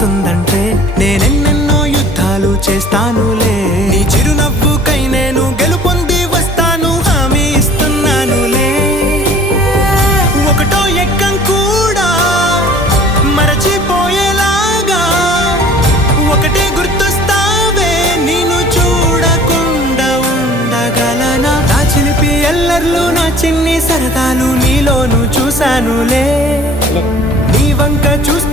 వస్తుందంటే నేనెన్నెన్నో యుద్ధాలు చేస్తానులే. నీ చిరునవ్వుకై నేను గెలుపొంది వస్తాను, హామీ ఇస్తున్నానులే. ఒకటో ఎక్కం కూడా మరచిపోయేలాగా ఒకటే గుర్తొస్తావే, నేను చూడకుండా ఉండగలనా? నా చిలిపి ఎల్లర్లు, నా చిన్ని సరదాలు నీలోను చూశానులే. నీ వంక చూస్తే